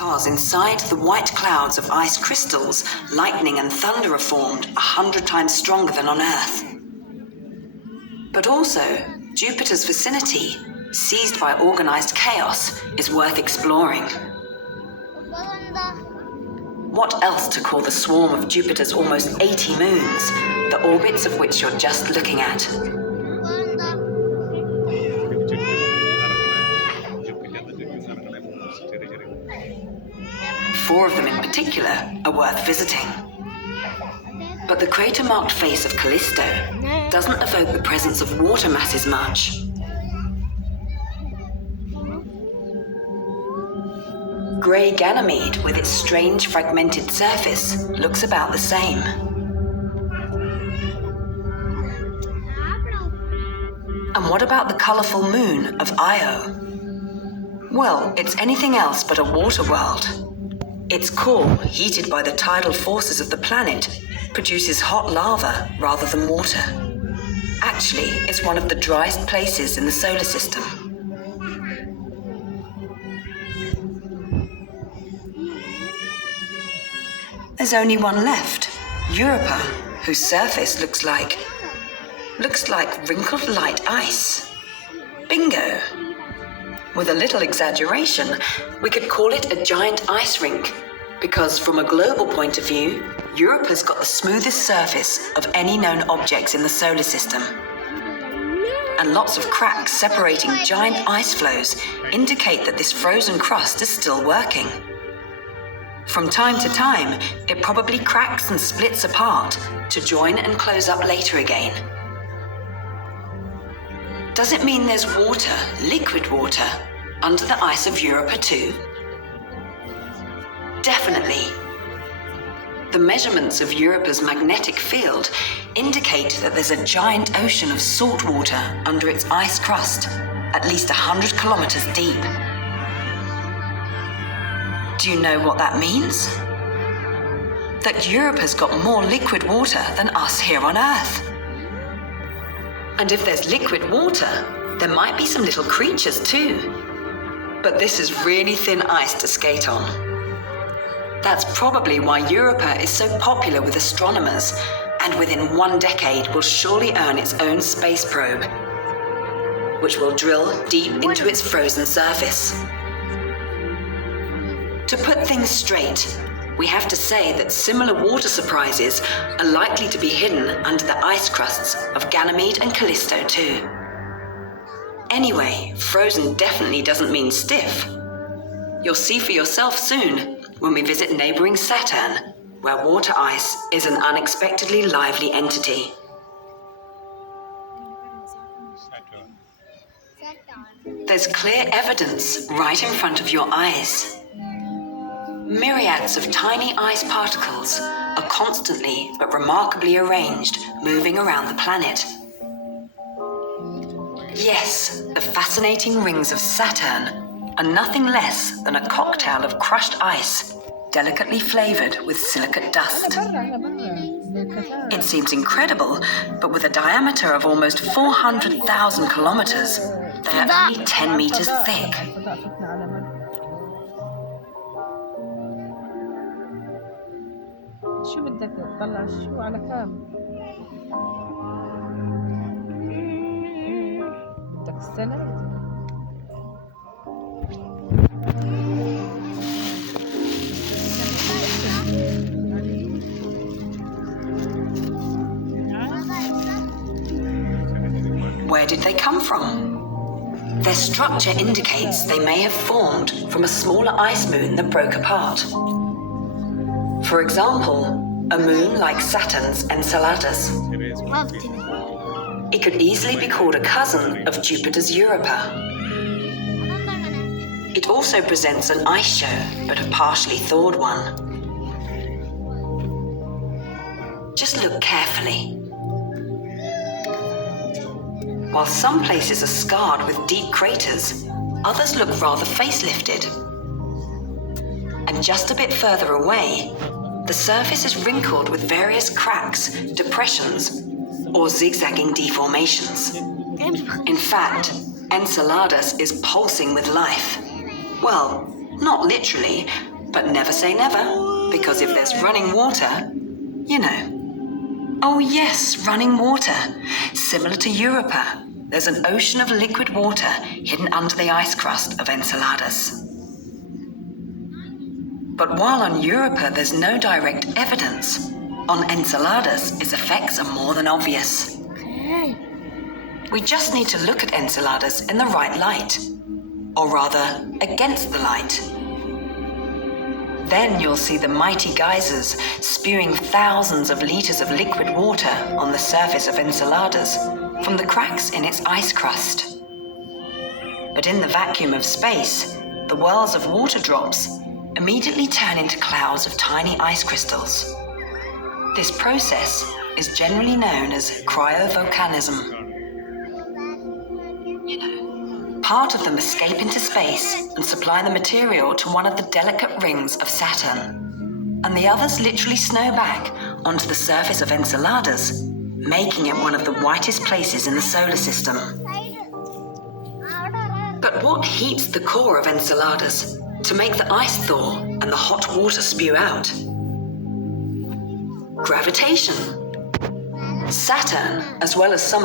Because inside the white clouds of ice crystals, lightning and thunder are formed 100 times stronger than on Earth. But also, Jupiter's vicinity, seized by organized chaos, is worth exploring. What else to call the swarm of Jupiter's almost 80 moons, the orbits of which you're just looking at? Four of them in particular are worth visiting. But the crater-marked face of Callisto doesn't evoke the presence of water masses much. Grey Ganymede, with its strange fragmented surface, looks about the same. And what about the colourful moon of Io? Well, it's anything else but a water world. Its core, heated by the tidal forces of the planet, produces hot lava rather than water. Actually, it's one of the driest places in the solar system. There's only one left, Europa, whose surface looks like wrinkled light ice. Bingo! With a little exaggeration, we could call it a giant ice rink, because from a global point of view, Europa's got the smoothest surface of any known objects in the solar system. And lots of cracks separating giant ice flows indicate that this frozen crust is still working. From time to time, it probably cracks and splits apart to join and close up later again. Does it mean there's water, liquid water, under the ice of Europa too? Definitely. The measurements of Europa's magnetic field indicate that there's a giant ocean of salt water under its ice crust, at least 100 kilometers deep. Do you know what that means? That Europa's got more liquid water than us here on Earth. And if there's liquid water, there might be some little creatures too. But this is really thin ice to skate on. That's probably why Europa is so popular with astronomers, and within 1 decade will surely earn its own space probe, which will drill deep into its frozen surface. To put things straight, we have to say that similar water surprises are likely to be hidden under the ice crusts of Ganymede and Callisto too. Anyway, frozen definitely doesn't mean stiff. You'll see for yourself soon when we visit neighbouring Saturn, where water ice is an unexpectedly lively entity. There's clear evidence right in front of your eyes. Myriads of tiny ice particles are constantly but remarkably arranged, moving around the planet. Yes, the fascinating rings of Saturn are nothing less than a cocktail of crushed ice, delicately flavoured with silicate dust. It seems incredible, but with a diameter of almost 400,000 kilometres, they are only 10 metres thick. شو بدك تطلع شو على كام؟ بدك السنة؟ Where did they come from? Their structure indicates they may have formed from a smaller ice moon that broke apart. For example, a moon like Saturn's Enceladus. It could easily be called a cousin of Jupiter's Europa. It also presents an ice show, but a partially thawed one. Just look carefully. While some places are scarred with deep craters, others look rather facelifted. And just a bit further away, the surface is wrinkled with various cracks, depressions, or zigzagging deformations. In fact, Enceladus is pulsing with life. Well, not literally, But never say never, because if there's running water, you know. Oh yes, running water. Similar to Europa, there's an ocean of liquid water hidden under the ice crust of Enceladus. But while on Europa there's no direct evidence, on Enceladus its effects are more than obvious. We just need to look at Enceladus in the right light, or rather, against the light. Then you'll see the mighty geysers spewing thousands of liters of liquid water on the surface of Enceladus from the cracks in its ice crust. But in the vacuum of space, the whirls of water drops immediately turn into clouds of tiny ice crystals. This process is generally known as cryovolcanism. Part of them escape into space and supply the material to one of the delicate rings of Saturn, and the others literally snow back onto the surface of Enceladus, making it one of the whitest places in the solar system. But what heats the core of Enceladus to make the ice thaw and the hot water spew out? Gravitation. Saturn, as well as some